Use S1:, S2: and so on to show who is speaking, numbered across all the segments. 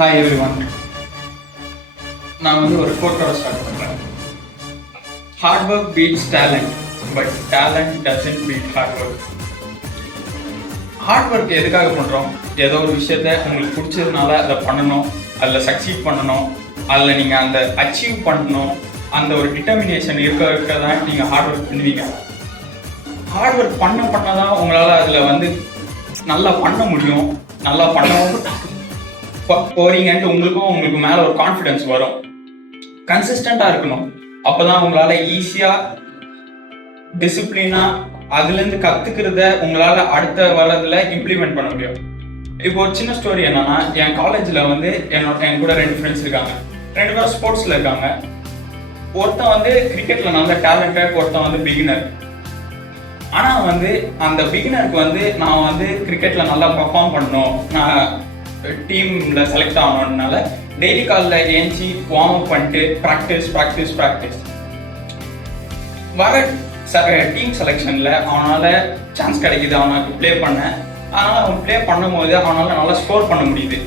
S1: Hi every one நான் வந்து ஒரு கோட்டோட ஸ்டார்ட் பண்ணுறேன் hard work beats talent but talent doesn't beat hard work hard work எதுக்காக பண்ணுறோம் ஏதோ ஒரு விஷயத்த உங்களுக்கு பிடிச்சதுனால அதை பண்ணணும் அதில் சக்சீட் பண்ணணும் அதில் நீங்கள் அந்த அச்சீவ் பண்ணணும் அந்த ஒரு டிட்டர்மினேஷன் இருக்க இருக்க தான் நீங்கள் ஹார்ட் ஒர்க் பண்ணுவீங்க. ஹார்ட் ஒர்க் பண்ண பண்ண தான் உங்களால் அதில் வந்து நல்லா பண்ண முடியும். நல்லா பண்ணவும் போறீங்கன்ட்டு உங்களுக்கும் உங்களுக்கு மேலே ஒரு கான்ஃபிடன்ஸ் வரும். கன்சிஸ்டண்டாக இருக்கணும். அப்பதான் உங்களால ஈஸியாக டிசிப்ளினா அதுலேருந்து கற்றுக்கிறத உங்களால் அடுத்த வரதுல இம்ப்ளிமெண்ட் பண்ண முடியும். இப்போ ஒரு சின்ன ஸ்டோரி என்னன்னா என் காலேஜில் வந்து என்னோட என் கூட ரெண்டு ஃப்ரெண்ட்ஸ் இருக்காங்க. ரெண்டு பேரும் ஸ்போர்ட்ஸில் இருக்காங்க. ஒருத்தன் வந்து கிரிக்கெட்டில் நல்ல டேலண்டட் ஒருத்தன் வந்து பிகினர் ஆனால் வந்து அந்த பிகினருக்கு வந்து நான் வந்து கிரிக்கெட்டில் நல்லா பர்ஃபார்ம் பண்ணணும். நான் டீமில் செலக்ட் ஆகணும்னால டெய்லி காலில் ஏஞ்சி வார்ம் அப் பண்ணிட்டு ப்ராக்டிஸ் ப்ராக்டிஸ் ப்ராக்டிஸ் வர டீம் செலெக்ஷனில் அவனால் சான்ஸ் கிடைக்குது அவனுக்கு ப்ளே பண்ண. அதனால் அவன் ப்ளே பண்ணும்போது அவனால் நல்லா ஸ்கோர் பண்ண முடியுது.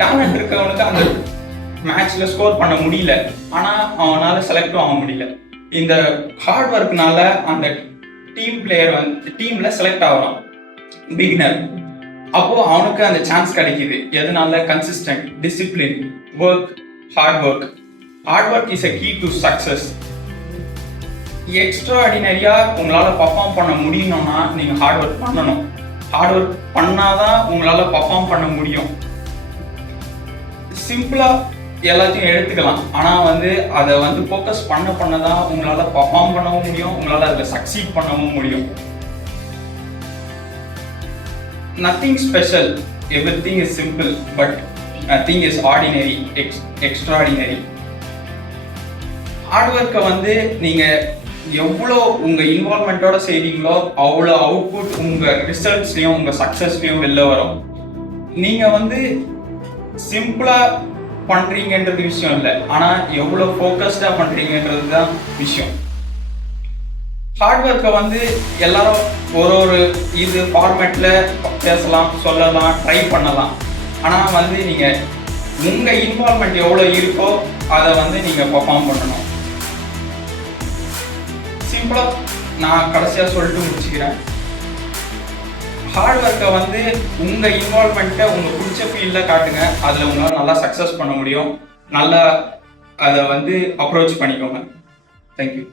S1: டேலண்ட் இருக்கவனுக்கு அந்த மேட்ச்சில் ஸ்கோர் பண்ண முடியல. ஆனால் அவனால் செலக்டும் ஆக முடியல. இந்த ஹார்ட் ஒர்க்னால அந்த டீம் பிளேயர் வந்து டீமில் செலக்ட் ஆகலாம். பிகினர் அப்போ அவனுக்கு அந்த சான்ஸ் கிடைக்குது. எதனால? Consistent discipline work hard work hard work is a key to success extra ஆர்டினரியா உங்களால பர்ஃபார்ம் பண்ண முடியணும்னா நீங்க ஹார்ட் ஒர்க் பண்ணணும். ஹார்ட் ஒர்க் பண்ணாதான் உங்களால பர்ஃபார்ம் பண்ண முடியும். சிம்பிளா எல்லாத்தையும் எடுத்துக்கலாம். ஆனா வந்து அதை வந்து ஃபோக்கஸ் பண்ண பண்ண தான் உங்களால பர்ஃபார்ம் பண்ணவும் முடியும். உங்களால அதில் சக்சீட் பண்ணவும் முடியும். Nothing special everything is simple but nothing is ordinary ex extraordinary hard ஒர்க்கை வந்து நீங்கள் எவ்வளோ உங்கள் இன்வால்மெண்ட்டோட செய்வீங்களோ அவ்வளோ அவுட்புட் உங்கள் ரிசல்ட்ஸ்லையும் உங்கள் சக்ஸஸ்லையும் வெளில வரும். நீங்கள் வந்து சிம்பிளாக பண்ணுறீங்கன்றது விஷயம் இல்லை. ஆனால் எவ்வளோ ஃபோக்கஸ்டாக பண்ணுறீங்கன்றது தான் விஷயம். ஹார்ட் ஒர்க்கை வந்து எல்லாரும் ஒரு ஒரு இது ஃபார்மேட்டில் பேசலாம் சொல்லலாம் ட்ரை பண்ணலாம். ஆனால் வந்து நீங்கள் உங்கள் இன்வால்மெண்ட் எவ்வளோ இருக்கோ அதை வந்து நீங்கள் பர்ஃபார்ம் பண்ணணும். சிம்பிளாக நான் கடைசியாக சொல்லிட்டு முடிச்சுக்கிறேன். ஹார்ட் ஒர்க்கை வந்து உங்கள் இன்வால்மெண்ட்டை உங்கள் பிடிச்ச ஃபீல்டில் காட்டுங்க. அதில் உங்களால் நல்லா சக்ஸஸ் பண்ண முடியும். நல்லா அதை வந்து அப்ரோச் பண்ணிக்கோங்க. தேங்க்யூ